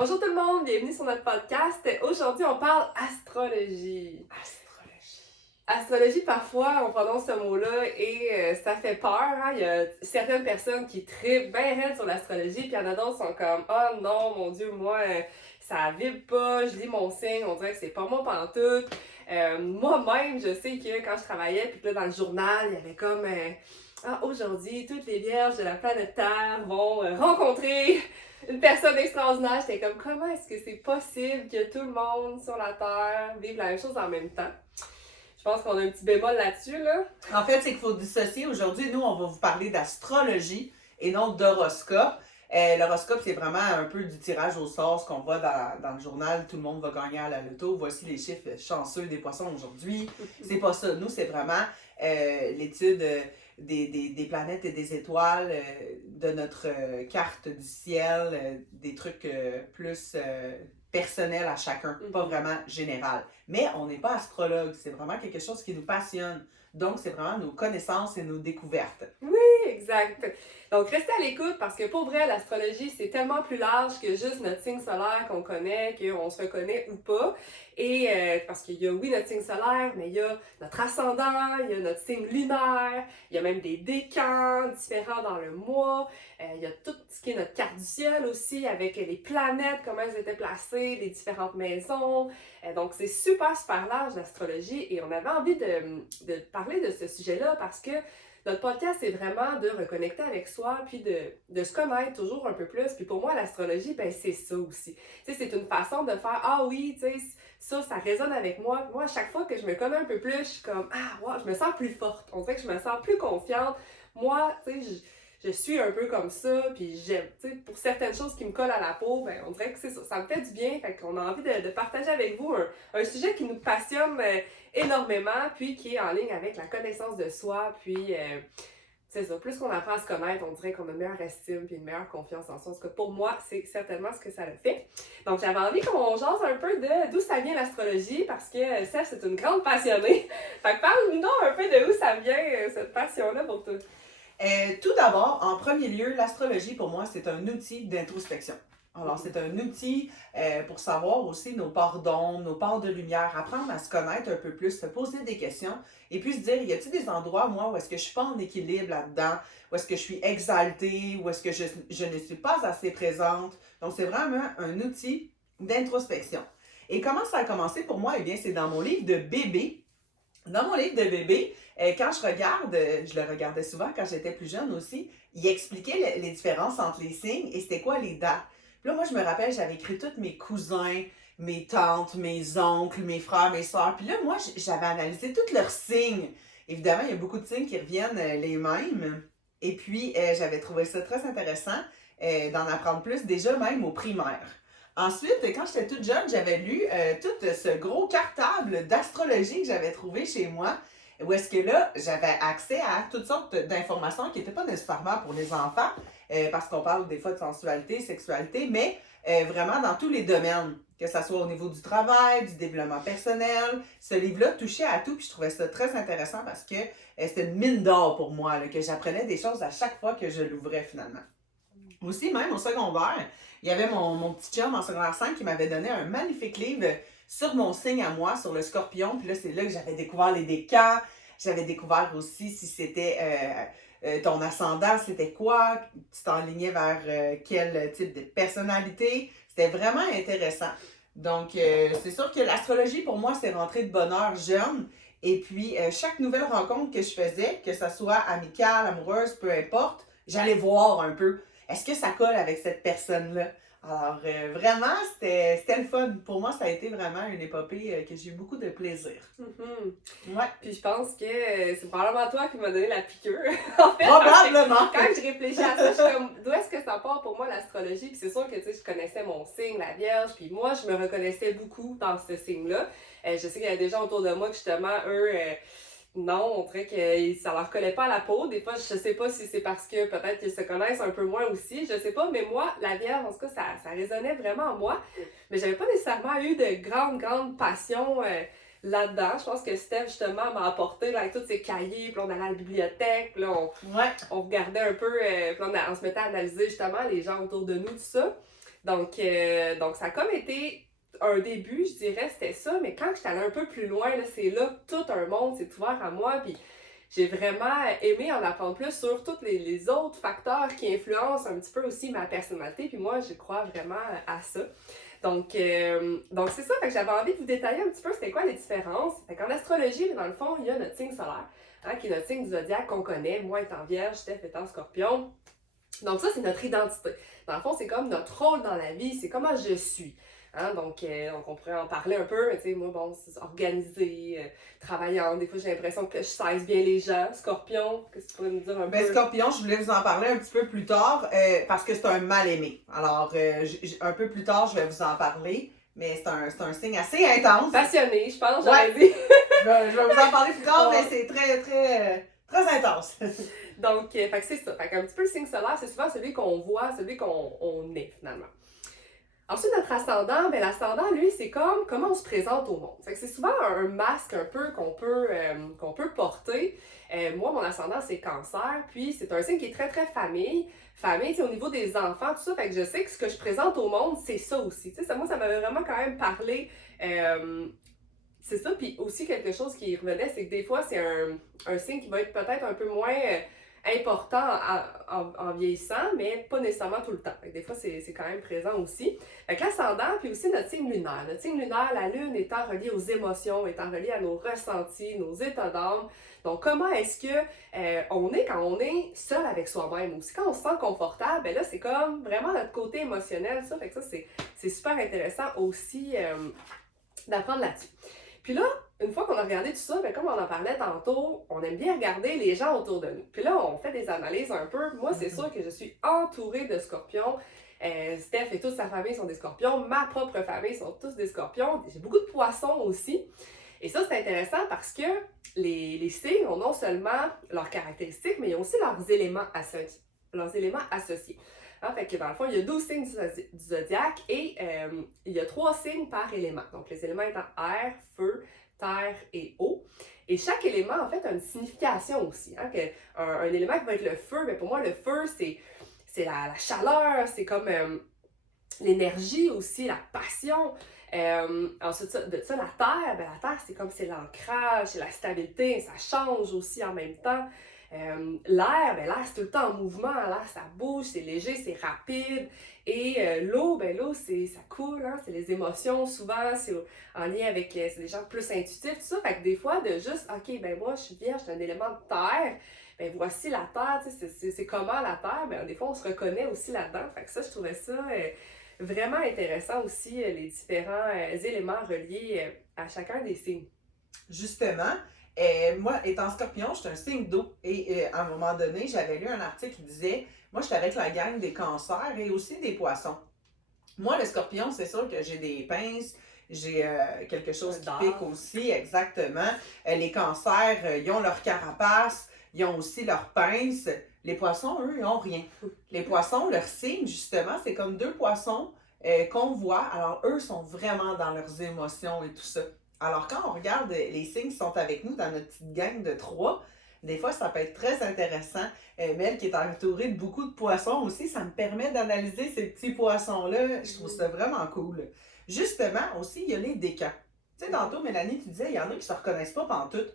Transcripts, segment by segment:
Bonjour tout le monde, bienvenue sur notre podcast. Aujourd'hui, on parle astrologie. Astrologie, parfois, on prononce ce mot-là et ça fait peur. Hein? Il y a certaines personnes qui trippent bien raide sur l'astrologie, puis il y en a d'autres qui sont comme « Oh non, mon Dieu, moi, ça vibre pas, je lis mon signe, on dirait que c'est pas moi pantoute. » Moi-même, je sais que quand je travaillais, puis que là, dans le journal, il y avait comme aujourd'hui, toutes les vierges de la planète Terre vont rencontrer une personne extraordinaire. » J'étais comme « Comment est-ce que c'est possible que tout le monde sur la Terre vive la même chose en même temps? » Je pense qu'on a un petit bémol là-dessus, là. En fait, c'est qu'il faut dissocier. Aujourd'hui, nous, on va vous parler d'astrologie et non d'horoscope. L'horoscope, c'est vraiment un peu du tirage au sort, ce qu'on voit dans le journal. Tout le monde va gagner à la loto. Voici les chiffres chanceux des poissons aujourd'hui. C'est pas ça. Nous, c'est vraiment l'étude des planètes et des étoiles, de notre carte du ciel, des trucs plus personnels à chacun, pas vraiment général. Mais on n'est pas astrologue, c'est vraiment quelque chose qui nous passionne. Donc, c'est vraiment nos connaissances et nos découvertes. Oui, exact. Donc, restez à l'écoute parce que pour vrai, l'astrologie, c'est tellement plus large que juste notre signe solaire qu'on connaît, qu'on se reconnaît ou pas. Et parce qu'il y a, oui, notre signe solaire, mais il y a notre ascendant, il y a notre signe lunaire, il y a même des décans différents dans le mois. Il y a tout ce qui est notre carte du ciel aussi, avec les planètes, comment elles étaient placées, les différentes maisons. Donc, c'est super, super large l'astrologie et on avait envie de parler de ce sujet-là parce que notre podcast, c'est vraiment de reconnecter avec soi puis de se connaître toujours un peu plus. Puis pour moi, l'astrologie, ben c'est ça aussi. Tu sais, c'est une façon de faire « Ah oui, tu sais, ça résonne avec moi. » Moi, à chaque fois que je me connais un peu plus, je suis comme « Ah, ouais, je me sens plus forte. » On dirait que je me sens plus confiante. Moi, tu sais, je suis un peu comme ça, puis j'aime, tu sais, pour certaines choses qui me collent à la peau, ben on dirait que c'est ça, ça me fait du bien, fait qu'on a envie de partager avec vous un sujet qui nous passionne énormément, puis qui est en ligne avec la connaissance de soi, puis c'est ça, plus qu'on apprend à se connaître, on dirait qu'on a une meilleure estime puis une meilleure confiance en soi. En tout cas, pour moi, c'est certainement ce que ça le fait. Donc, j'avais envie qu'on jase un peu de d'où ça vient l'astrologie, parce que Steph, c'est une grande passionnée. Fait que parle-nous donc un peu de où ça vient, cette passion-là pour toi. Tout d'abord, en premier lieu, l'astrologie, pour moi, c'est un outil d'introspection. Alors, c'est un outil pour savoir aussi nos parts d'ombre, nos parts de lumière, apprendre à se connaître un peu plus, se poser des questions et puis se dire, y a-t-il des endroits, moi, où est-ce que je suis pas en équilibre là-dedans, où est-ce que je suis exaltée, où est-ce que je ne suis pas assez présente. Donc, c'est vraiment un outil d'introspection. Et comment ça a commencé pour moi? Eh bien, c'est dans mon livre de bébé. Dans mon livre de bébé, quand je regarde, je le regardais souvent quand j'étais plus jeune aussi, il expliquait les différences entre les signes et c'était quoi les dates. Puis là, moi, je me rappelle, j'avais écrit tous mes cousins, mes tantes, mes oncles, mes frères, mes soeurs. Puis là, moi, j'avais analysé tous leurs signes. Évidemment, il y a beaucoup de signes qui reviennent les mêmes. Et puis, j'avais trouvé ça très intéressant d'en apprendre plus, déjà même au primaire. Ensuite, quand j'étais toute jeune, j'avais lu tout ce gros cartable d'astrologie que j'avais trouvé chez moi, où est-ce que là, j'avais accès à toutes sortes d'informations qui n'étaient pas nécessairement pour les enfants, parce qu'on parle des fois de sensualité, sexualité, mais vraiment dans tous les domaines, que ce soit au niveau du travail, du développement personnel. Ce livre-là touchait à tout, puis je trouvais ça très intéressant parce que c'était une mine d'or pour moi, là, que j'apprenais des choses à chaque fois que je l'ouvrais finalement. Aussi, même au secondaire, il y avait mon petit chum en secondaire 5 qui m'avait donné un magnifique livre sur mon signe à moi, sur le scorpion. Puis là, c'est là que j'avais découvert les décans. J'avais découvert aussi si c'était ton ascendant, c'était quoi, tu t'enlignais vers quel type de personnalité. C'était vraiment intéressant. Donc, c'est sûr que l'astrologie, pour moi, c'est rentré de bonne heure jeune. Et puis, chaque nouvelle rencontre que je faisais, que ça soit amicale, amoureuse, peu importe, j'allais voir un peu. Est-ce que ça colle avec cette personne-là? Alors, vraiment, c'était le fun. Pour moi, ça a été vraiment une épopée que j'ai eu beaucoup de plaisir. Ouais. Puis je pense que c'est probablement toi qui m'as donné la piqûre. En fait, Probablement. quand je réfléchis à ça, je suis comme, d'où est-ce que ça part pour moi l'astrologie? Puis c'est sûr que tu sais, je connaissais mon signe, la Vierge, puis moi, je me reconnaissais beaucoup dans ce signe-là. Je sais qu'il y a des gens autour de moi qui, justement, eux, non, on dirait que ça leur collait pas à la peau. Des fois, je sais pas si c'est parce que peut-être qu'ils se connaissent un peu moins aussi, je sais pas, mais moi, la Vierge, en tout cas, ça résonnait vraiment en moi. Mais j'avais pas nécessairement eu de grande passion là-dedans. Je pense que Steph, justement, m'a apporté là, avec tous ses cahiers, puis on allait à la bibliothèque, puis là, on regardait un peu, puis on se mettait à analyser justement les gens autour de nous, tout ça. Donc ça a comme été un début, je dirais, c'était ça, mais quand je suis allée un peu plus loin, là, c'est là que tout un monde s'est ouvert à moi, puis j'ai vraiment aimé en apprendre plus sur tous les autres facteurs qui influencent un petit peu aussi ma personnalité, puis moi, je crois vraiment à ça. Donc c'est ça, fait que j'avais envie de vous détailler un petit peu c'était quoi les différences. Fait qu'en astrologie, dans le fond, il y a notre signe solaire, hein, qui est notre signe du zodiaque qu'on connaît, moi étant vierge, Steph étant scorpion. Donc ça, c'est notre identité. Dans le fond, c'est comme notre rôle dans la vie, c'est comment je suis. Hein? Donc on pourrait en parler un peu, mais tu sais, moi, bon, c'est organisé, travaillant. Des fois, j'ai l'impression que je saisis bien les gens. Scorpion, qu'est-ce que tu pourrais nous dire un Ben, peu? Scorpion, je voulais vous en parler un petit peu plus tard parce que c'est un mal-aimé. Alors, un peu plus tard, je vais vous en parler, mais c'est un signe assez intense. Passionné, je pense, Ouais. j'aurais dit. Je vais vous en parler plus tard, Ouais. mais c'est très intense. Donc, fait que c'est ça. Fait qu'un petit peu le signe solaire, c'est souvent celui qu'on voit, celui qu'on est finalement. Ensuite, notre ascendant, ben l'ascendant, lui, c'est comme comment on se présente au monde. Fait que c'est souvent un masque un peu qu'on peut porter. Moi, mon ascendant, c'est Cancer, puis c'est un signe qui est très, très famille. Famille, c'est au niveau des enfants, tout ça. Fait que je sais que ce que je présente au monde, c'est ça aussi. Tu sais, moi, ça m'avait vraiment quand même parlé. C'est ça, puis aussi quelque chose qui revenait, c'est que des fois, c'est un signe qui va être peut-être un peu moins important en vieillissant, mais pas nécessairement tout le temps. Fait que des fois, c'est quand même présent aussi. Fait que l'ascendant, puis aussi notre signe lunaire. Notre signe lunaire, la lune étant reliée aux émotions, étant reliée à nos ressentis, nos états d'âme. Donc, comment est-ce que on est quand on est seul avec soi-même aussi? Quand on se sent confortable, ben là, c'est comme vraiment notre côté émotionnel, ça. Fait que ça, c'est super intéressant aussi d'apprendre là-dessus. Puis là, une fois qu'on a regardé tout ça, ben comme on en parlait tantôt, on aime bien regarder les gens autour de nous. Puis là, on fait des analyses un peu. Moi, c'est sûr que je suis entourée de scorpions. Steph et toute sa famille sont des scorpions. Ma propre famille sont tous des scorpions. J'ai beaucoup de poissons aussi. Et ça, c'est intéressant parce que les signes ont non seulement leurs caractéristiques, mais ils ont aussi leurs éléments associés. Hein, fait que dans le fond, il y a 12 signes du zodiaque et il y a 3 signes par élément. Donc les éléments étant air, feu, terre et eau. Et chaque élément, en fait, a une signification aussi. Hein, un élément qui va être le feu, mais pour moi, le feu, c'est la chaleur, c'est comme l'énergie aussi, la passion. Ensuite de ça, la terre, ben, la terre, c'est comme c'est l'ancrage, c'est la stabilité, ça change aussi en même temps. L'air, ben, l'air, c'est tout le temps en mouvement, l'air, ça bouge, c'est léger, c'est rapide. Et l'eau, ben, l'eau, ça coule, hein, c'est les émotions, souvent, c'est en lien avec, c'est des gens plus intuitifs, tout ça. Fait que des fois, de juste, OK, ben, moi, je suis vierge, je suis un élément de terre, ben, voici la terre, tu sais, c'est comment la terre, ben, des fois, on se reconnaît aussi là-dedans. Fait que ça, je trouvais ça vraiment intéressant aussi, les différents éléments reliés à chacun des signes. Justement, moi, étant scorpion, je suis un signe d'eau. Et à un moment donné, j'avais lu un article qui disait, moi, j'étais avec la gang des cancers et aussi des poissons. Moi, le scorpion, c'est sûr que j'ai des pinces, j'ai quelque chose qui pique aussi, exactement. Les cancers, ils ont leur carapace, ils ont aussi leurs pinces. Les poissons, eux, ils n'ont rien. Les poissons, leur signe, justement, c'est comme 2 poissons qu'on voit. Alors, eux sont vraiment dans leurs émotions et tout ça. Alors, quand on regarde les signes qui sont avec nous dans notre petite gang de 3, des fois, ça peut être très intéressant. Mel, qui est entourée de beaucoup de poissons aussi, ça me permet d'analyser ces petits poissons-là. Je trouve ça vraiment cool. Justement, aussi, il y a les décans. Tu sais, tantôt, Mélanie, tu disais, il y en a qui ne se reconnaissent pas pantoute.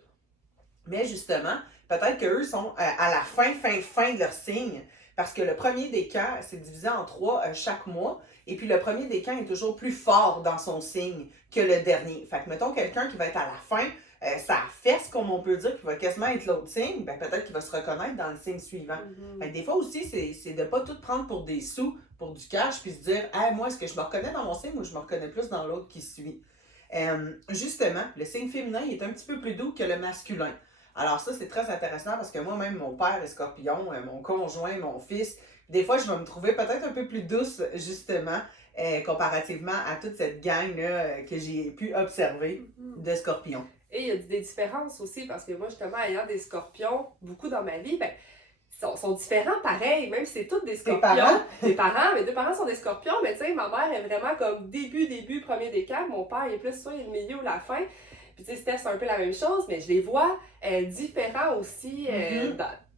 Mais justement, peut-être qu'eux sont à la fin de leur signe. Parce que le premier décan, c'est divisé en 3 chaque mois. Et puis le premier décan est toujours plus fort dans son signe que le dernier. Fait que mettons quelqu'un qui va être à la fin, ça fesse, comme on peut dire, qui va quasiment être l'autre signe, ben peut-être qu'il va se reconnaître dans le signe suivant. Fait que des fois aussi, c'est de ne pas tout prendre pour des sous, pour du cash, puis se dire, hey, moi, est-ce que je me reconnais dans mon signe ou je me reconnais plus dans l'autre qui suit? Justement, le signe féminin il est un petit peu plus doux que le masculin. Alors ça, c'est très intéressant parce que moi-même, mon père est scorpion, mon conjoint, mon fils, des fois, je vais me trouver peut-être un peu plus douce, justement, comparativement à toute cette gang-là que j'ai pu observer de scorpions. Et il y a des différences aussi parce que moi, justement, ayant des scorpions, beaucoup dans ma vie, ben, sont différents pareil, même si c'est tous des scorpions. Mes deux parents sont des scorpions, mais tu sais, ma mère est vraiment comme début, premier décan. Mon père il est plus soit le milieu ou la fin. Puis tu sais, Steph, c'est un peu la même chose, mais je les vois différents aussi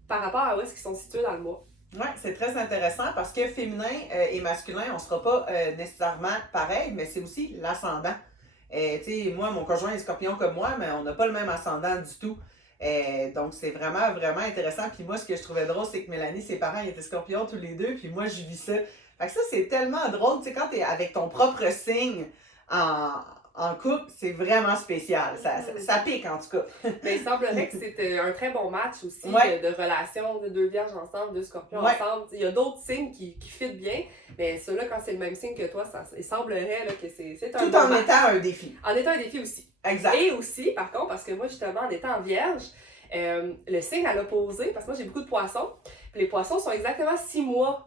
par rapport à où est-ce qu'ils sont situés dans le mois. Oui, c'est très intéressant parce que féminin et masculin, on ne sera pas nécessairement pareil, mais c'est aussi l'ascendant. Tu sais, moi, mon conjoint est scorpion comme moi, mais on n'a pas le même ascendant du tout. Donc, c'est vraiment, vraiment intéressant. Puis moi, ce que je trouvais drôle, c'est que Mélanie, ses parents, ils étaient scorpions tous les deux, puis moi, je vis ça. Fait que ça, c'est tellement drôle. Tu sais, quand tu es avec ton propre signe en, en couple, c'est vraiment spécial. Ça pique, en tout cas. Mais il semblerait que c'était un très bon match aussi Ouais. de relation de deux vierges ensemble, deux scorpions Ouais. ensemble. Il y a d'autres signes qui fit bien, mais ceux-là, quand c'est le même signe que toi, il semblerait là, que c'est un Tout bon en match. étant un défi. En étant un défi aussi. Exact. Et aussi, par contre, parce que moi, justement, en étant vierge, le signe à l'opposé, parce que moi, j'ai beaucoup de poissons, puis les poissons sont exactement 6 mois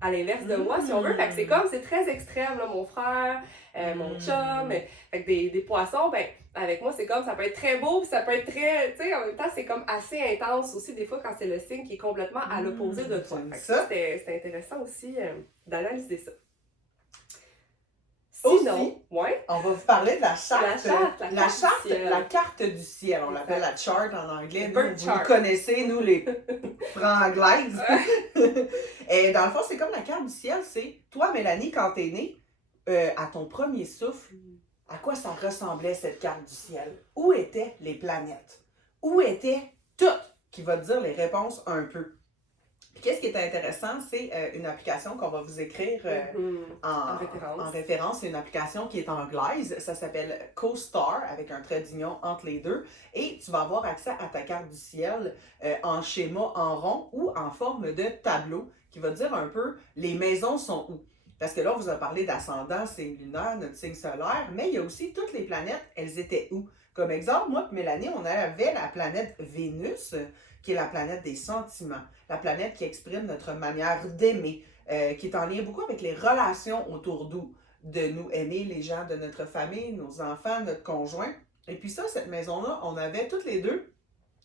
à l'inverse de moi, si on veut. Fait que c'est très extrême, là, mon frère, mon chum. Fait que des poissons, ben, avec moi, c'est comme, ça peut être très beau, puis ça peut être très, tu sais, en même temps, c'est comme assez intense aussi, des fois, quand c'est le signe qui est complètement à l'opposé de toi. Fait que c'était intéressant aussi d'analyser ça. Sinon, ouais. On va vous parler de la charte. La charte, la carte du ciel. On l'appelle la chart en anglais. Nous, vous chart. nous connaissez, nous, les franglaises. Et dans le fond, c'est comme la carte du ciel. C'est toi, Mélanie, quand t'es née, à ton premier souffle, à quoi ça ressemblait cette carte du ciel? Où étaient les planètes? Où étaient toutes? Qui va te dire les réponses un peu. Qu'est-ce qui est intéressant, c'est une application qu'on va vous écrire en référence. C'est une application qui est anglaise. Ça s'appelle CoStar, avec un trait d'union entre les deux. Et tu vas avoir accès à ta carte du ciel en schéma en rond ou en forme de tableau qui va dire un peu les maisons sont où. Parce que là, on vous a parlé d'ascendant, c'est lunaire, notre signe solaire, mais il y a aussi toutes les planètes, elles étaient où? Comme exemple, moi et Mélanie, on avait la planète Vénus, qui est la planète des sentiments, la planète qui exprime notre manière d'aimer, qui est en lien beaucoup avec les relations autour de nous, aimer les gens de notre famille, nos enfants, notre conjoint. Et puis ça, cette maison-là, on avait toutes les deux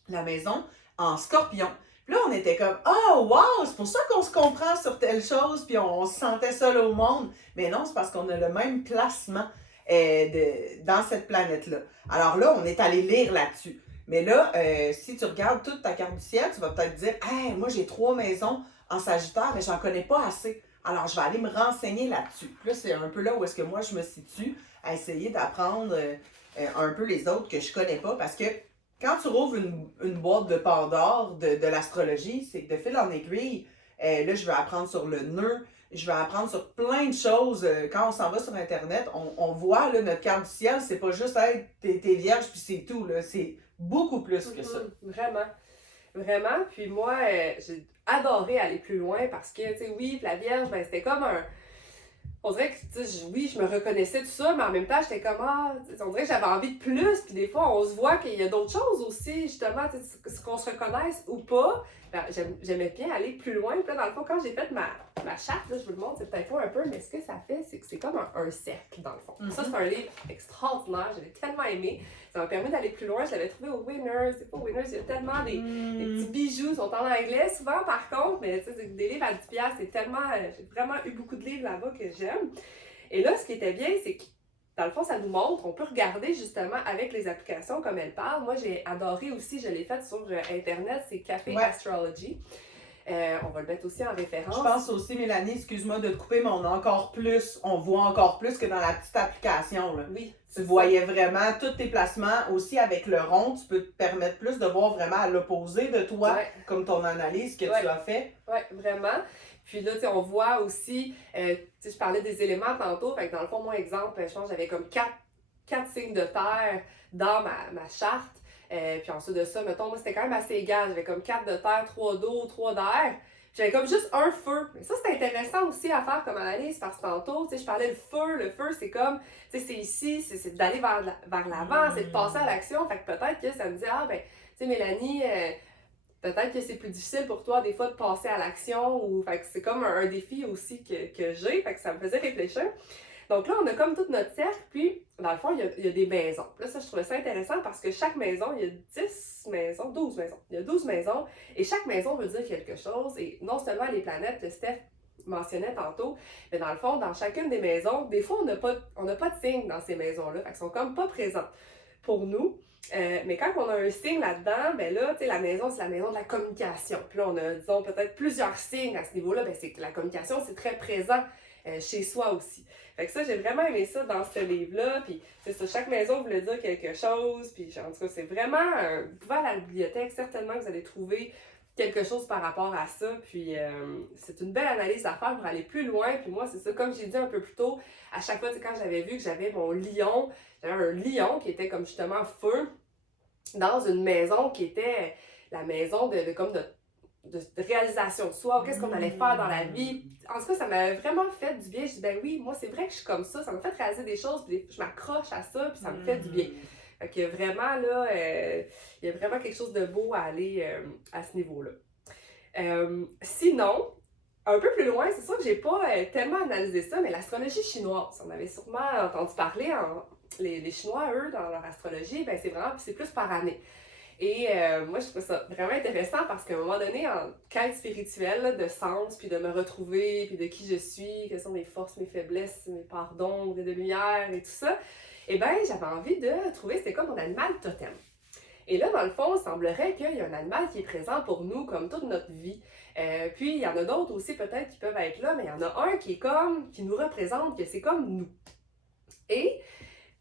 la maison en scorpion. Puis là, on était comme « Oh, wow! C'est pour ça qu'on se comprend sur telle chose, puis on se sentait seul au monde. » Mais non, c'est parce qu'on a le même placement dans cette planète-là. Alors là, on est allé lire là-dessus. Mais là, si tu regardes toute ta carte du ciel, tu vas peut-être dire « Hey, moi j'ai 3 maisons en Sagittaire, mais j'en connais pas assez. Alors, je vais aller me renseigner là-dessus. » Puis là, c'est un peu là où est-ce que moi, je me situe à essayer d'apprendre un peu les autres que je connais pas, parce que quand tu rouvres une boîte de Pandore de l'astrologie, c'est que de fil en aiguille, là, je vais apprendre sur le nœud, je vais apprendre sur plein de choses. Quand on s'en va sur Internet, on voit là, notre carte du ciel, c'est pas juste hey, t'es vierge puis c'est tout. Là. C'est beaucoup plus que ça. Vraiment. Vraiment. Puis moi, j'ai adoré aller plus loin parce que, tu sais, oui, la vierge, ben, c'était comme un. On dirait que, tu sais, oui, je me reconnaissais tout ça, mais en même temps, j'étais comme, on dirait que j'avais envie de plus, puis des fois, on se voit qu'il y a d'autres choses aussi, justement, ce qu'on se reconnaisse ou pas. Ben, j'aimais bien aller plus loin. Puis là, dans le fond, quand j'ai fait ma charte, là, je vous le montre, c'est peut-être pas un peu, mais ce que ça fait, c'est que c'est comme un cercle, dans le fond. Ça, c'est un livre extraordinaire, j'avais tellement aimé. Ça m'a permis d'aller plus loin, je l'avais trouvé au Winners. C'est pas au Winners, il y a tellement des petits bijoux, ils sont en anglais souvent par contre, mais tu sais, des livres à 10$, c'est tellement. J'ai vraiment eu beaucoup de livres là-bas que j'aime. Et là, ce qui était bien, c'est que dans le fond, ça nous montre, on peut regarder justement avec les applications comme elles parlent. Moi, j'ai adoré aussi, je l'ai fait sur Internet, c'est Café Astrology. On va le mettre aussi en référence. Je pense aussi, Mélanie, excuse-moi de te couper, mais on voit encore plus que dans la petite application. Là. Oui. Tu voyais vraiment tous tes placements. Aussi, avec le rond, tu peux te permettre plus de voir vraiment à l'opposé de toi, comme ton analyse que tu as fait. Oui, vraiment. Puis là, tu sais, on voit aussi, tu sais, je parlais des éléments tantôt, fait que dans le fond, moi, exemple, je pense que j'avais comme quatre signes de terre dans ma charte. Puis ensuite de ça, mettons, moi, c'était quand même assez égal. J'avais comme 4 de terre, 3 d'eau, 3 d'air. J'avais comme juste un feu. Mais ça, c'est intéressant aussi à faire comme analyse parce que tantôt, tu sais, je parlais de feu. Le feu, c'est comme, tu sais, c'est ici, c'est d'aller vers l'avant, c'est de passer à l'action. Fait que peut-être que ça me dit, ben, tu sais, Mélanie, peut-être que c'est plus difficile pour toi, des fois, de passer à l'action. Fait que c'est comme un défi aussi que j'ai. Fait que ça me faisait réfléchir. Donc là, on a comme tout notre cercle, puis dans le fond, il y a des maisons. Là, ça, je trouvais ça intéressant parce que chaque maison, il y a 12 maisons. Il y a 12 maisons, et chaque maison veut dire quelque chose. Et non seulement les planètes que Steph mentionnait tantôt, mais dans le fond, dans chacune des maisons, des fois, on n'a pas de signe dans ces maisons-là, fait qu'elles sont comme pas présentes. pour nous. Mais quand on a un signe là-dedans, ben là, tu sais, la maison, c'est la maison de la communication. Puis là, on a, disons, peut-être plusieurs signes à ce niveau-là. Ben, c'est que la communication, c'est très présent chez soi aussi. Fait que ça, j'ai vraiment aimé ça dans ce livre-là. Puis c'est ça, chaque maison voulait dire quelque chose. Puis en tout cas, c'est vraiment... vous pouvez aller à la bibliothèque, certainement que vous allez trouver quelque chose par rapport à ça. Puis c'est une belle analyse à faire pour aller plus loin. Puis moi, c'est ça, comme j'ai dit un peu plus tôt, à chaque fois, quand j'avais vu que j'avais mon lion, j'avais un lion qui était comme justement feu dans une maison qui était la maison de réalisation de soi, qu'est-ce qu'on allait faire dans la vie. En tout cas, ça m'a vraiment fait du bien. Je dis, ben oui, moi, c'est vrai que je suis comme ça m'a fait réaliser des choses, puis je m'accroche à ça, puis ça me fait du bien. Fait que vraiment, là, il y a vraiment quelque chose de beau à aller à ce niveau-là. Sinon, un peu plus loin, c'est sûr que j'ai pas tellement analysé ça, mais l'astrologie chinoise, on avait sûrement entendu parler, les Chinois, eux, dans leur astrologie, ben c'est plus par année. Et moi, je trouve ça vraiment intéressant parce qu'à un moment donné, en quête spirituelle, là, de sens, puis de me retrouver, puis de qui je suis, quelles sont mes forces, mes faiblesses, mes parts d'ombre et de lumière et tout ça, eh bien, j'avais envie de trouver c'était quoi mon animal totem. Et là, dans le fond, il semblerait qu'il y a un animal qui est présent pour nous comme toute notre vie. Puis, il y en a d'autres aussi peut-être qui peuvent être là, mais il y en a un qui nous représente, que c'est comme nous. Et,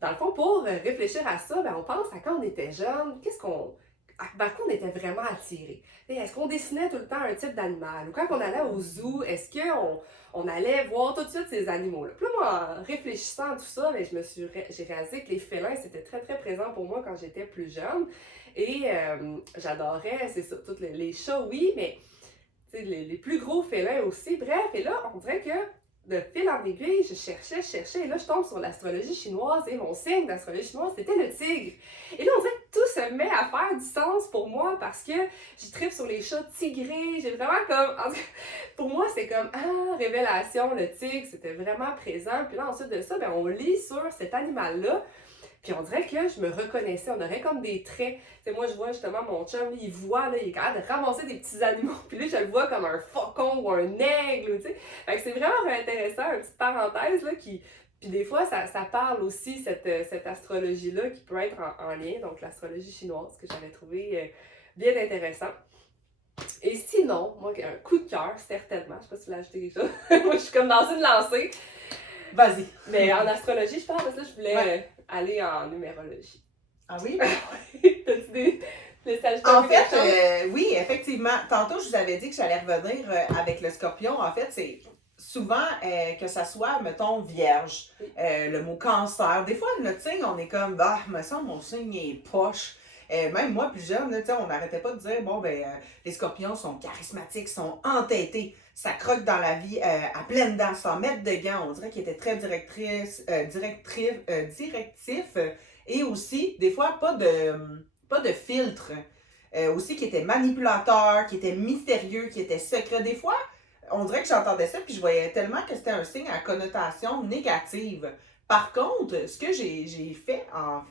dans le fond, pour réfléchir à ça, ben, on pense à quand on était jeune, par quoi on était vraiment attiré. Est-ce qu'on dessinait tout le temps un type d'animal? Ou quand on allait au zoo, est-ce qu'on allait voir tout de suite ces animaux-là? Puis là, moi, en réfléchissant à tout ça, ben, j'ai réalisé que les félins, c'était très, très présent pour moi quand j'étais plus jeune. Et j'adorais, c'est ça, tous les chats, oui, mais les plus gros félins aussi. Bref, et là, on dirait que de fil en aiguille, je cherchais, et là, je tombe sur l'astrologie chinoise, et mon signe d'astrologie chinoise, c'était le tigre. Et là, on dirait que tout se met à faire du sens pour moi, parce que je tripe sur les chats tigrés, j'ai vraiment comme... En tout cas, pour moi, c'est comme, révélation, le tigre, c'était vraiment présent. Puis là, ensuite de ça, ben, on lit sur cet animal-là, puis on dirait que je me reconnaissais, on aurait comme des traits. Tu sais, moi, je vois justement mon chum, il voit, là, il est capable de ramasser des petits animaux, puis là, je le vois comme un faucon ou un aigle, tu sais. Fait que c'est vraiment intéressant, une petite parenthèse, là, qui... Puis des fois, ça parle aussi, cette astrologie-là, qui peut être en lien, donc l'astrologie chinoise, que j'avais trouvé bien intéressant. Et sinon, moi, un coup de cœur, certainement, je sais pas si tu l'as ajouté quelque chose, moi, je suis comme dans une lancée. Vas-y. Mais en astrologie, je pense, parce que je voulais aller en numérologie. Ah oui? T'as-tu des En fait, oui, effectivement. Tantôt, je vous avais dit que j'allais revenir avec le scorpion. En fait, c'est souvent que ça soit, mettons, vierge, le mot cancer. Des fois, notre signe, on est comme, me semble mon signe est poche. Même moi, plus jeune, là, on n'arrêtait pas de dire, les scorpions sont charismatiques, sont entêtés, ça croque dans la vie à pleines dents, sans mettre de gants. On dirait qu'ils étaient très directifs, et aussi, des fois, pas de filtre. Aussi, qui étaient manipulateurs, qui étaient mystérieux, qui étaient secrets. Des fois, on dirait que j'entendais ça, puis je voyais tellement que c'était un signe à connotation négative. Par contre, ce que j'ai fait en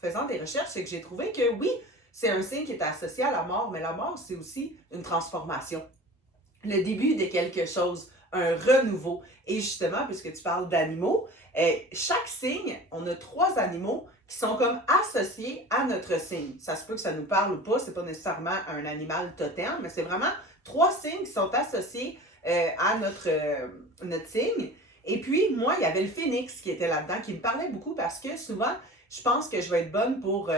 faisant des recherches, c'est que j'ai trouvé que oui, c'est un signe qui est associé à la mort, mais la mort, c'est aussi une transformation. Le début de quelque chose, un renouveau. Et justement, puisque tu parles d'animaux, chaque signe, on a 3 animaux qui sont comme associés à notre signe. Ça se peut que ça nous parle ou pas, c'est pas nécessairement un animal totem, mais c'est vraiment 3 signes qui sont associés à notre signe. Et puis, moi, il y avait le phénix qui était là-dedans, qui me parlait beaucoup parce que souvent, je pense que je vais être bonne pour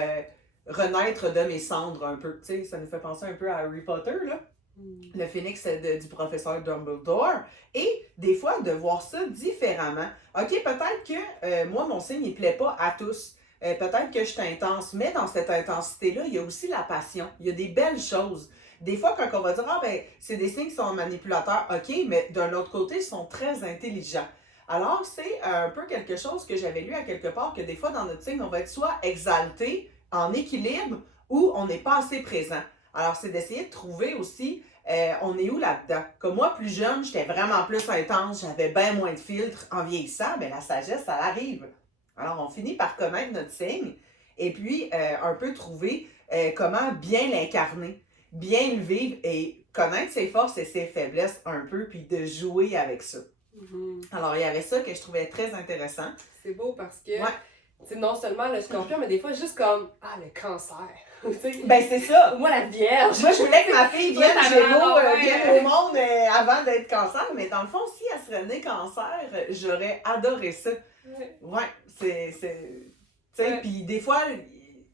renaître de mes cendres un peu. Tu sais, ça nous fait penser un peu à Harry Potter, là. Le phénix du professeur Dumbledore. Et des fois, de voir ça différemment. OK, peut-être que moi, mon signe, il plaît pas à tous. Peut-être que je suis intense, mais dans cette intensité-là, il y a aussi la passion. Il y a des belles choses. Des fois, quand on va dire, c'est des signes qui sont manipulateurs, OK, mais d'un autre côté, ils sont très intelligents. Alors, c'est un peu quelque chose que j'avais lu à quelque part, que des fois, dans notre signe, on va être soit exalté, en équilibre, ou on n'est pas assez présent. Alors, c'est d'essayer de trouver aussi, on est où là-dedans? Comme moi, plus jeune, j'étais vraiment plus intense, j'avais bien moins de filtres. En vieillissant, la sagesse, ça arrive. Alors, on finit par connaître notre signe, et puis un peu trouver comment bien l'incarner, bien le vivre, et connaître ses forces et ses faiblesses un peu, puis de jouer avec ça. Alors, il y avait ça que je trouvais très intéressant. C'est beau parce que c'est non seulement le scorpion, mais des fois juste comme, ah, le cancer. Tu sais, Ben, c'est ça. ou moi, la vierge. Moi, je voulais que ma fille vienne, Ouais, Gémeaux, ouais. vienne au monde avant d'être cancer, mais dans le fond, si elle serait née cancer, j'aurais adoré ça. Ouais. Ouais, tu sais, Ouais. puis des fois,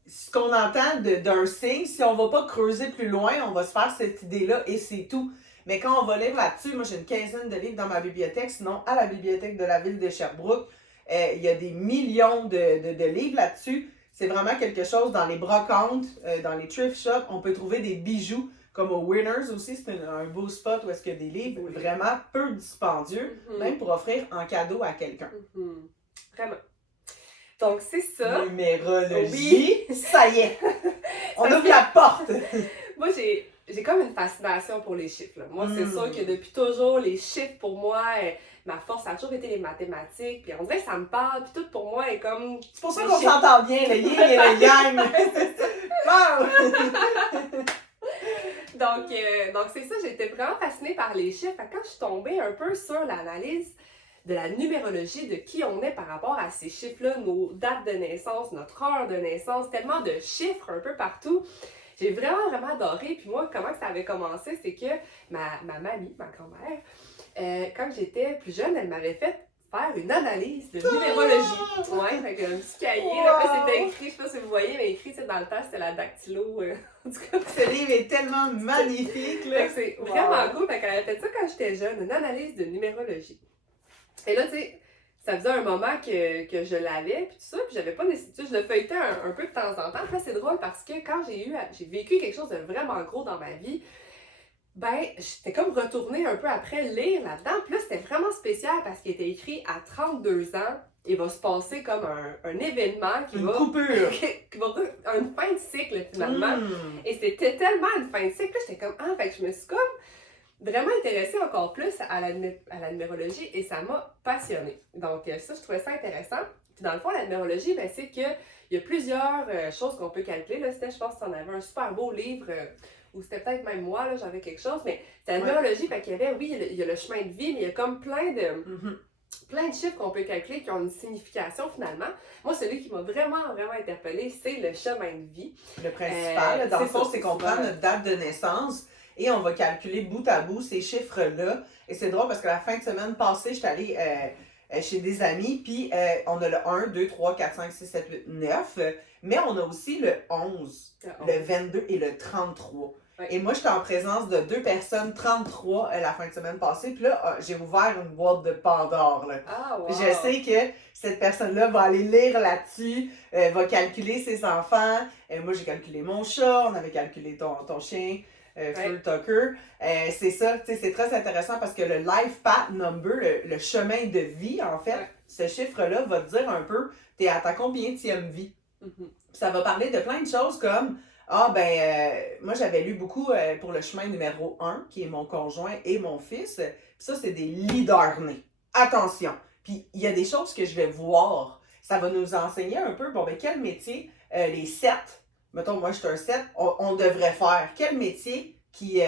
ce qu'on entend d'un signe, si on va pas creuser plus loin, on va se faire cette idée-là et c'est tout. Mais quand on va lire là-dessus, moi j'ai une quinzaine de livres dans ma bibliothèque, sinon à la bibliothèque de la ville de Sherbrooke, il y a des millions de livres là-dessus. C'est vraiment quelque chose dans les brocantes, dans les thrift shops, on peut trouver des bijoux, comme au Winners aussi, c'est un beau spot où est-ce qu'il y a des livres Oui. vraiment peu dispendieux, même pour offrir en cadeau à quelqu'un. Vraiment. Donc, c'est ça. Numérologie, Oui. ça y est, on Ça ouvre la porte. Moi, j'ai comme une fascination pour les chiffres, là. Moi, c'est sûr que depuis toujours, les chiffres, pour moi, ma force, ça a toujours été les mathématiques. Puis on dirait que ça me parle, puis tout pour moi est comme... C'est pour ça les qu'on chiffres. s'entend bien, le yin et le yang. Wow! Donc c'est ça, j'étais vraiment fascinée par les chiffres. Fait que quand je suis tombée un peu sur l'analyse de la numérologie, de qui on est par rapport à ces chiffres-là, nos dates de naissance, notre heure de naissance, tellement de chiffres un peu partout, j'ai vraiment adoré. Puis moi, comment ça avait commencé, c'est que ma mamie, ma grand-mère, quand j'étais plus jeune, elle m'avait fait faire une analyse de numérologie. Ouais, fait un petit cahier, là, puis c'était écrit, je sais pas si vous voyez, mais écrit, dans le temps, c'était la dactylo. En tout cas, Ce livre est tellement magnifique, là. c'est vraiment cool. Fait qu'elle avait fait ça quand j'étais jeune, une analyse de numérologie. Et là, tu sais, ça faisait un moment que je l'avais, puis tout ça, puis j'avais pas nécessité, je le feuilletais un peu de temps en temps. Puis là, c'est drôle parce que quand j'ai vécu quelque chose de vraiment gros dans ma vie, ben, j'étais comme retournée un peu après lire là-dedans. Puis là, c'était vraiment spécial parce qu'il était écrit à 32 ans, il va se passer comme un événement qui Une va. coupure. qui va une fin de cycle finalement. Et c'était tellement une fin de cycle. Là, j'étais comme, ah, fait que je me suis comme vraiment intéressée encore plus à la numérologie et ça m'a passionnée. Donc, ça, je trouvais ça intéressant. Puis dans le fond, la numérologie, ben, c'est qu'il y a plusieurs choses qu'on peut calculer. Là, c'était, je pense que tu en avais un super beau livre. Ou c'était peut-être même moi, là, j'avais quelque chose, mais c'est la numérologie, fait qu'il y avait, oui, il y a le chemin de vie, mais il y a comme plein de chiffres qu'on peut calculer qui ont une signification finalement. Moi, celui qui m'a vraiment interpellée, c'est le chemin de vie. Le principal, dans le fond, c'est qu'on prend notre date de naissance et on va calculer bout à bout ces chiffres-là. Et c'est drôle parce que la fin de semaine passée, j'étais allée chez des amis, puis on a le 1, 2, 3, 4, 5, 6, 7, 8, 9, mais on a aussi le 11, le 22 et le 33. Ouais. Et moi, j'étais en présence de 2 personnes, 33, la fin de semaine passée, puis là, j'ai ouvert une boîte de Pandore. Là. Ah, wow. Je sais que cette personne-là va aller lire là-dessus, va calculer ses enfants. Moi, j'ai calculé mon chat, on avait calculé ton chien. Phil Tucker. C'est ça, c'est très intéressant parce que le life path number, le chemin de vie, en fait, ce chiffre-là va te dire un peu, t'es à ta combienième vie. Ça va parler de plein de choses comme, moi j'avais lu beaucoup pour le chemin numéro 1, qui est mon conjoint et mon fils. Puis ça, c'est des leaders nés. Attention! Puis il y a des choses que je vais voir. Ça va nous enseigner un peu, quel métier les 7, mettons, moi, je suis un 7, on devrait faire. Quel métier qui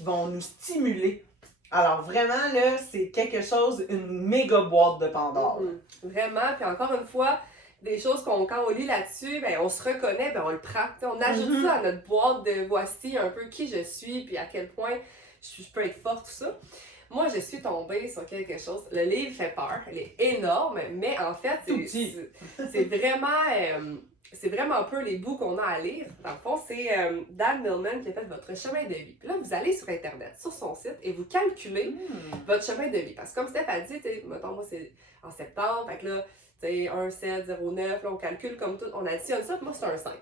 vont nous stimuler? Alors, vraiment, là, c'est quelque chose, une méga boîte de Pandore. Vraiment, puis encore une fois, des choses quand on lit là-dessus, ben, on se reconnaît, ben, on le prend. On ajoute ça à notre boîte de voici un peu qui je suis, puis à quel point je peux être forte, tout ça. Moi, je suis tombée sur quelque chose. Le livre fait peur, il est énorme, mais en fait, c'est vraiment peu les bouts qu'on a à lire. Dans le fond, c'est Dan Millman qui a fait votre chemin de vie. Puis là, vous allez sur Internet, sur son site, et vous calculez votre chemin de vie. Parce que comme Steph a dit, mettons, moi, c'est en septembre, fait que là, 1, 7, 0, 9, là, on calcule comme tout, on additionne ça, puis moi, c'est un 5.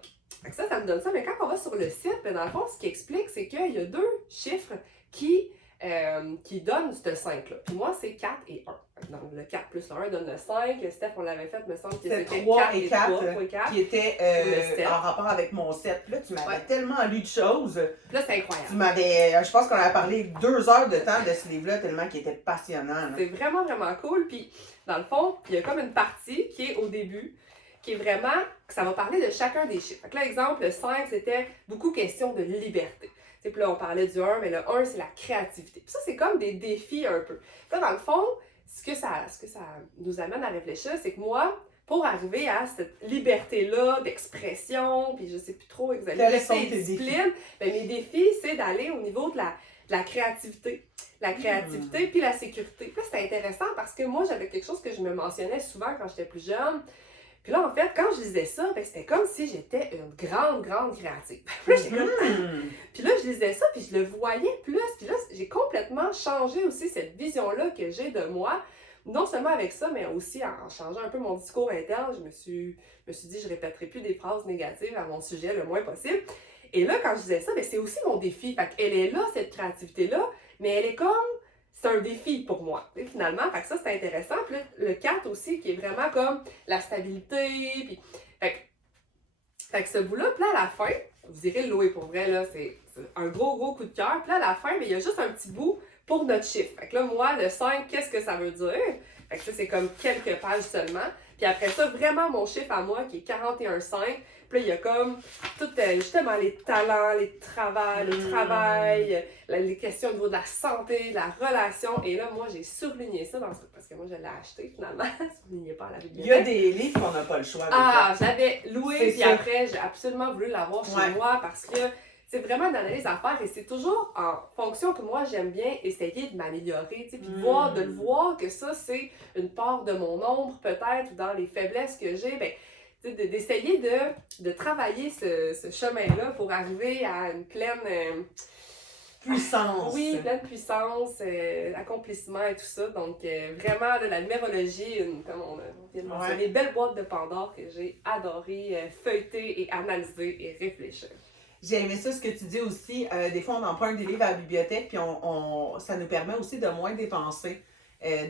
Fait que ça me donne ça. Mais quand on va sur le site, ben, dans le fond, ce qui explique, c'est qu'il y a 2 chiffres qui donne ce 5-là. Puis moi, c'est 4 et 1. Donc, le 4 plus le 1 donne le 5. Steph, on l'avait fait, me semble que c'était 3 et 4, qui était en rapport avec mon 7. Puis là, tu m'avais tellement lu de choses. Puis là, c'est incroyable. Je pense qu'on avait parlé 2 heures de temps de ce livre-là, tellement qu'il était passionnant. Là. C'est vraiment cool. Puis, dans le fond, il y a comme une partie qui est au début, qui est vraiment, ça va parler de chacun des chiffres. Fait que là, exemple, le 5, c'était beaucoup question de liberté. Puis là, on parlait du 1, mais le 1, c'est la créativité. Puis ça, c'est comme des défis un peu. Puis là, dans le fond, ce que ça nous amène à réfléchir, c'est que moi, pour arriver à cette liberté-là d'expression, puis je sais plus trop exactement. Quels sont tes défis? Ben, mes défis, c'est d'aller au niveau de la créativité. La créativité puis la sécurité. Puis là, c'est intéressant parce que moi, j'avais quelque chose que je me mentionnais souvent quand j'étais plus jeune. Puis là, en fait, quand je lisais ça, ben, c'était comme si j'étais une grande, grande créative. Puis là, j'étais comme... Puis là, je lisais ça, puis je le voyais plus. Puis là, j'ai complètement changé aussi cette vision-là que j'ai de moi. Non seulement avec ça, mais aussi en changeant un peu mon discours interne. Je me suis dit, je répéterai plus des phrases négatives à mon sujet le moins possible. Et là, quand je disais ça, ben, c'est aussi mon défi. Fait qu'elle est là, cette créativité-là, mais elle est comme... C'est un défi pour moi, finalement. Fait que ça, c'est intéressant. Puis là, le 4 aussi, qui est vraiment comme la stabilité. Puis... Fait que ce bout-là, puis là, à la fin, vous direz, Loué, pour vrai, là, c'est un gros, gros coup de cœur. Puis là, à la fin, mais il y a juste un petit bout pour notre chiffre. Fait que là, moi, le 5, qu'est-ce que ça veut dire? Fait que ça, c'est comme quelques pages seulement. Puis après ça, vraiment, mon chiffre à moi, qui est 41,5. Puis là, il y a comme tout, justement, les talents, le travail, les questions au niveau de la santé, de la relation. Et là, moi, j'ai surligné ça parce que moi, je l'ai acheté, finalement. Surlignez pas à la bibliothèque. Il y a des livres qu'on n'a pas le choix. Je l'avais loué, puis après, j'ai absolument voulu l'avoir chez moi parce que c'est vraiment une analyse à faire et c'est toujours en fonction que moi, j'aime bien essayer de m'améliorer, tu sais, puis de le voir que ça, c'est une part de mon ombre, peut-être, ou dans les faiblesses que j'ai, ben, d'essayer de travailler ce chemin-là pour arriver à une pleine puissance. Oui, pleine puissance, accomplissement et tout ça. Donc, vraiment, là, la numérologie, comme on vient de mentionner, une belle boîte de Pandore que j'ai adoré feuilleter et analyser et réfléchir. J'ai aimé ça, ce que tu dis aussi. Des fois, on emprunte des livres à la bibliothèque, puis ça nous permet aussi de moins dépenser.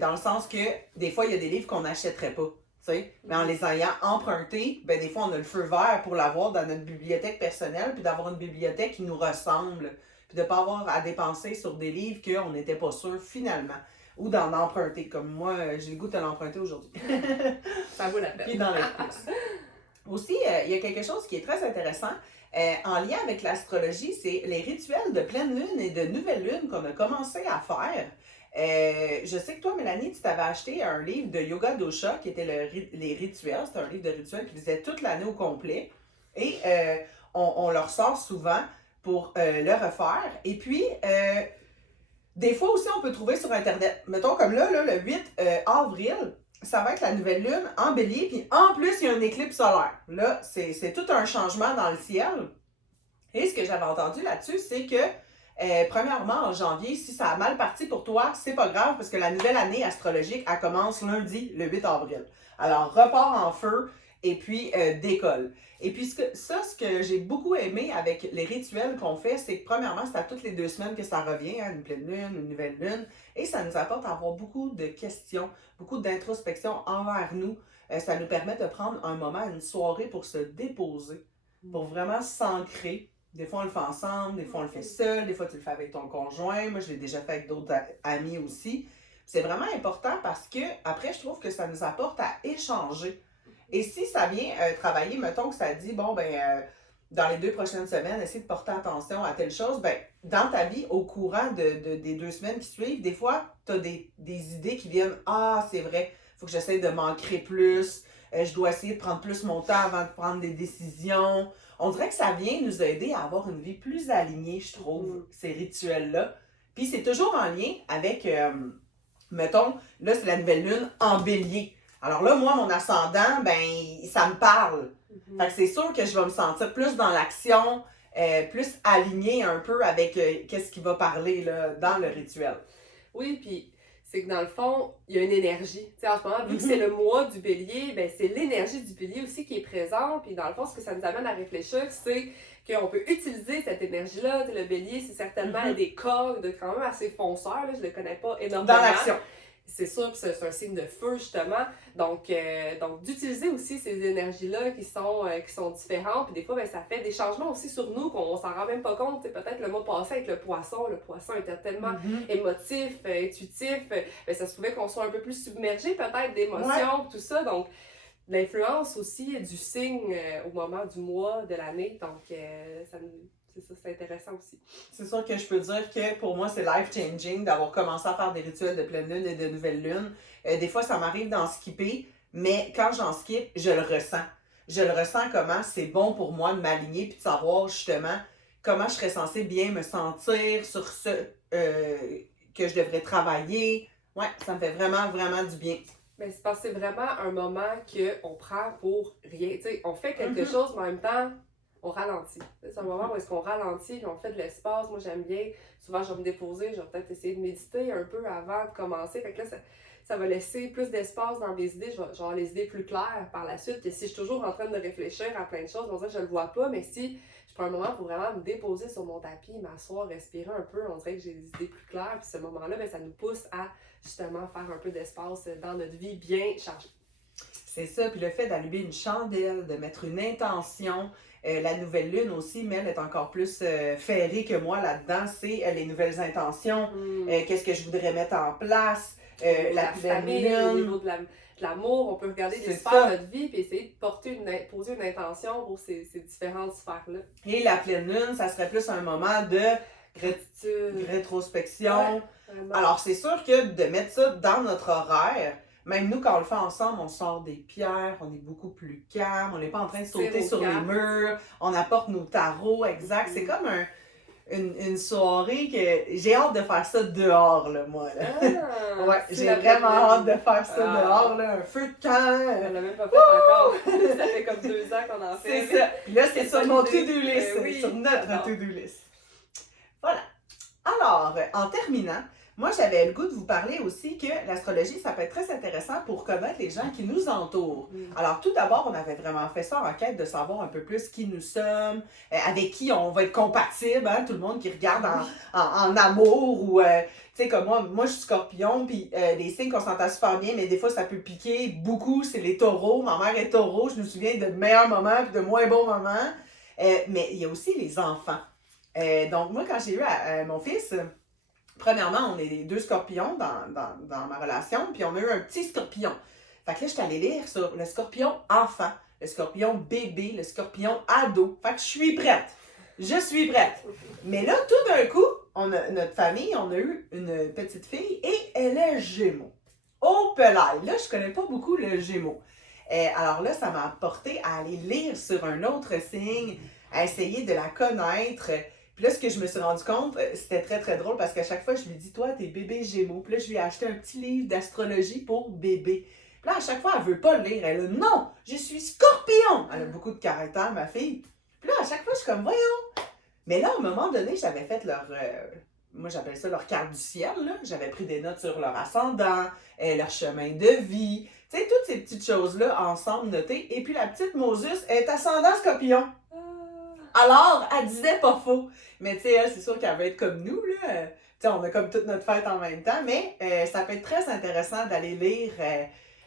Dans le sens que, des fois, il y a des livres qu'on n'achèterait pas. Mais en les ayant empruntés, ben, des fois, on a le feu vert pour l'avoir dans notre bibliothèque personnelle, puis d'avoir une bibliothèque qui nous ressemble, puis de ne pas avoir à dépenser sur des livres qu'on n'était pas sûr finalement, ou d'en emprunter, comme moi, j'ai le goût de l'emprunter aujourd'hui. Ça vaut la peine. Puis dans les plus. Aussi, il y a quelque chose qui est très intéressant, en lien avec l'astrologie, c'est les rituels de pleine lune et de nouvelle lune qu'on a commencé à faire. Je sais que toi, Mélanie, tu t'avais acheté un livre de Yoga Dosha qui était les rituels. C'était un livre de rituels qui faisait toute l'année au complet. Et on le ressort souvent pour le refaire. Et puis, des fois aussi, on peut trouver sur Internet. Mettons comme là le 8 avril, ça va être la nouvelle lune en bélier. Puis en plus, il y a une éclipse solaire. Là, c'est tout un changement dans le ciel. Et ce que j'avais entendu là-dessus, c'est que premièrement, en janvier, si ça a mal parti pour toi, c'est pas grave parce que la nouvelle année astrologique, elle commence lundi, le 8 avril. Alors, repars en feu et puis décolle. Et puis, ce que j'ai beaucoup aimé avec les rituels qu'on fait, c'est que premièrement, c'est à toutes les 2 semaines que ça revient, hein, une pleine lune, une nouvelle lune. Et ça nous apporte à avoir beaucoup de questions, beaucoup d'introspection envers nous. Ça nous permet de prendre un moment, une soirée pour se déposer, pour vraiment s'ancrer. Des fois, on le fait ensemble, des fois, on le fait seul, des fois, tu le fais avec ton conjoint. Moi, je l'ai déjà fait avec d'autres amis aussi. C'est vraiment important parce que, après, je trouve que ça nous apporte à échanger. Et si ça vient travailler, mettons que ça dit, bon, dans les 2 prochaines semaines, essayer de porter attention à telle chose, dans ta vie, au courant des 2 semaines qui suivent, des fois, tu as des idées qui viennent, ah, c'est vrai, il faut que j'essaie de m'ancrer plus, je dois essayer de prendre plus mon temps avant de prendre des décisions. On dirait que ça vient nous aider à avoir une vie plus alignée, je trouve, ces rituels-là. Puis c'est toujours en lien avec, mettons, là, c'est la nouvelle lune en bélier. Alors là, moi, mon ascendant, ça me parle. Fait que c'est sûr que je vais me sentir plus dans l'action, plus alignée un peu avec qu'est-ce qui va parler là, dans le rituel. Oui, puis c'est que dans le fond, il y a une énergie. Tu sais, en ce moment, vu que c'est le mois du bélier, c'est l'énergie du bélier aussi qui est présente. Puis dans le fond, ce que ça nous amène à réfléchir, c'est qu'on peut utiliser cette énergie-là. Tu sais, le bélier, c'est certainement des cordes quand même assez fonceurs. Là, je ne le connais pas énormément. Dans l'action. C'est sûr, puis c'est un signe de feu, justement. Donc d'utiliser aussi ces énergies-là qui sont différentes. Puis des fois, ça fait des changements aussi sur nous qu'on s'en rend même pas compte. Peut-être le mois passé avec le poisson était tellement émotif, intuitif. Ça se trouvait qu'on soit un peu plus submergé peut-être d'émotions, tout ça. Donc, l'influence aussi du signe au moment du mois, de l'année. Donc, c'est ça, c'est intéressant aussi. C'est sûr que je peux dire que pour moi, c'est life-changing d'avoir commencé à faire des rituels de pleine lune et de nouvelle lune. Des fois, ça m'arrive d'en skipper, mais quand j'en skip, je le ressens. Je le ressens comment c'est bon pour moi de m'aligner puis de savoir justement comment je serais censée bien me sentir sur ce que je devrais travailler. Ouais, ça me fait vraiment, vraiment du bien. Mais c'est parce que c'est vraiment un moment qu'on prend pour rien. Tu sais, on fait quelque Mhm. chose, mais en même temps, on ralentit. C'est un moment où est-ce qu'on ralentit, puis on fait de l'espace. Moi, j'aime bien. Souvent, je vais me déposer, je vais peut-être essayer de méditer un peu avant de commencer. Fait que là, ça va laisser plus d'espace dans mes idées. Je vais avoir les idées plus claires par la suite. Que si je suis toujours en train de réfléchir à plein de choses, on dirait que je le vois pas, mais si je prends un moment pour vraiment me déposer sur mon tapis, m'asseoir, respirer un peu, on dirait que j'ai des idées plus claires. Puis ce moment-là, ben, ça nous pousse à justement faire un peu d'espace dans notre vie bien chargée. C'est ça, puis le fait d'allumer une chandelle, de mettre une intention, la nouvelle lune aussi, mais elle est encore plus ferrée que moi là-dedans, c'est les nouvelles intentions, qu'est-ce que je voudrais mettre en place, Au niveau de la la pleine famille, au lune, niveau de l'amour, on peut regarder des c'est sphères de ça. notre vie et essayer de poser une intention pour ces différentes sphères-là. Et la pleine lune, ça serait plus un moment de Gratitude. rétrospection. Ouais, vraiment. Alors, c'est sûr que de mettre ça dans notre horaire, même nous, quand on le fait ensemble, on sort des pierres, on est beaucoup plus calme, on n'est pas en train de sauter Zéro sur les calme. murs, on apporte nos tarots, exact. C'est comme une soirée que j'ai hâte de faire ça dehors, là, moi. Là. Ah, Ouais, c'est j'ai la vraiment pleine hâte lune. de faire ça Ah. dehors, là, un feu de On camp. l'a même pas fait encore. Ça fait comme 2 ans qu'on en fait. C'est ça. Puis là, c'est sur mon Bonne idée. to-do list, Oui, sur notre j'adore. to-do list. Voilà. Alors, en terminant, moi, j'avais le goût de vous parler aussi que l'astrologie, ça peut être très intéressant pour connaître les gens qui nous entourent. Alors, tout d'abord, on avait vraiment fait ça en quête de savoir un peu plus qui nous sommes, avec qui on va être compatible, hein, tout le monde qui regarde en amour ou, tu sais, comme moi, je suis scorpion, puis les signes qu'on s'entend super bien, mais des fois, ça peut piquer beaucoup, c'est les taureaux. Ma mère est taureau, je me souviens de meilleurs moments puis de moins bons moments. Mais il y a aussi les enfants. Donc, moi, quand j'ai eu mon fils, premièrement, on est les deux scorpions dans ma relation, puis on a eu un petit scorpion. Fait que là, je suis allée lire sur le scorpion enfant, le scorpion bébé, le scorpion ado. Fait que je suis prête. Je suis prête. Mais là, tout d'un coup, notre famille, on a eu une petite fille et elle est Gémeaux. Oh, pelaille! Là, je connais pas beaucoup le Gémeaux. Alors là, ça m'a porté à aller lire sur un autre signe, à essayer de la connaître. Puis là, ce que je me suis rendu compte, c'était très, très drôle parce qu'à chaque fois, je lui dis, toi, t'es bébé Gémeaux. Puis là, je lui ai acheté un petit livre d'astrologie pour bébé. Puis là, à chaque fois, elle veut pas le lire. Elle a, non, je suis Scorpion. Elle a beaucoup de caractère, ma fille. Puis là, à chaque fois, je suis comme, voyons. Mais là, à un moment donné, j'avais fait leur, moi, j'appelle ça leur carte du ciel, là. J'avais pris des notes sur leur ascendant, leur chemin de vie. Tu sais, toutes ces petites choses-là ensemble notées. Et puis, la petite Moses est ascendant Scorpion. Alors, elle disait pas faux. Mais tu sais, elle, c'est sûr qu'elle veut être comme nous, là. Tu sais, on a comme toute notre fête en même temps. Mais ça peut être très intéressant d'aller lire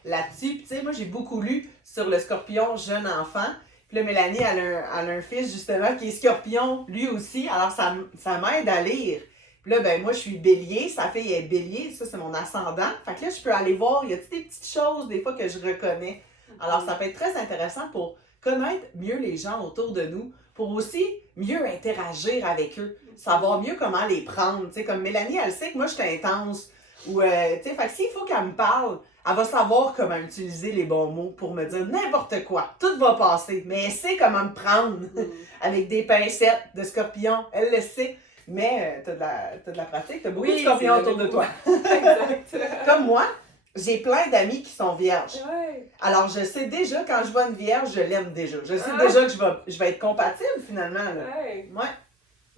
là-dessus. Puis tu sais, moi, j'ai beaucoup lu sur le scorpion jeune enfant. Puis là, Mélanie, elle a un fils, justement, qui est scorpion, lui aussi. Alors, ça m'aide à lire. Puis là, ben moi, je suis bélier. Sa fille est bélier. Ça, c'est mon ascendant. Fait que là, je peux aller voir. Il y a des petites choses, des fois, que je reconnais. Alors, ça peut être très intéressant pour connaître mieux les gens autour de nous, pour aussi mieux interagir avec eux, savoir mieux comment les prendre. Tu sais, comme Mélanie, elle sait que moi, je suis intense. Ou, tu sais, fait que s'il faut qu'elle me parle, elle va savoir comment utiliser les bons mots pour me dire n'importe quoi. Tout va passer. Mais elle sait comment me prendre avec des pincettes de scorpion. Elle le sait. Mais t'as de la pratique, t'as beaucoup de scorpions autour de toi. Exact. Comme moi, j'ai plein d'amis qui sont vierges. Ouais. Alors, je sais déjà, quand je vois une vierge, je l'aime déjà. Je sais déjà que je vais être compatible, finalement. Là. Ouais. Ouais.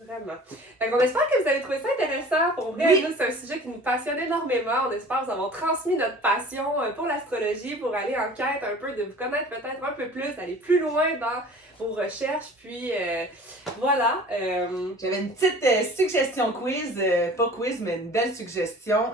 Vraiment. Fait qu'on espère que vous avez trouvé ça intéressant. Pour vrai, Oui. nous, c'est un sujet qui nous passionne énormément. On espère vous avoir transmis notre passion pour l'astrologie, pour aller en quête un peu, de vous connaître peut-être un peu plus, d'aller plus loin dans vos recherches. Puis voilà. J'avais une petite suggestion quiz, pas quiz, mais une belle suggestion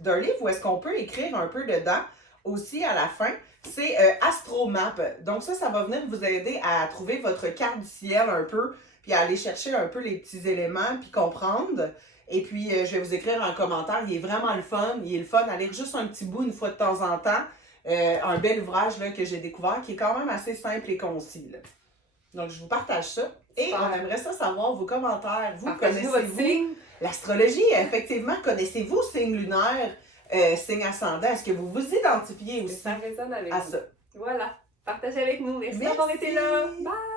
d'un livre où est-ce qu'on peut écrire un peu dedans, aussi à la fin. C'est Astromap. Donc ça va venir vous aider à trouver votre carte du ciel un peu, puis à aller chercher un peu les petits éléments, puis comprendre. Et puis, je vais vous écrire en commentaire. Il est vraiment le fun. Il est le fun à lire juste un petit bout une fois de temps en temps. Un bel ouvrage là, que j'ai découvert qui est quand même assez simple et concis. Là. Donc, je vous partage ça. Et on aimerait ça savoir vos commentaires. Vous, connaissez-vous l'astrologie? Effectivement, connaissez-vous signe lunaire? signe ascendant. Est-ce que vous vous identifiez aussi Ça résonne avec à vous. ça? Voilà. Partagez avec nous. Merci Merci. d'avoir été là. Bye!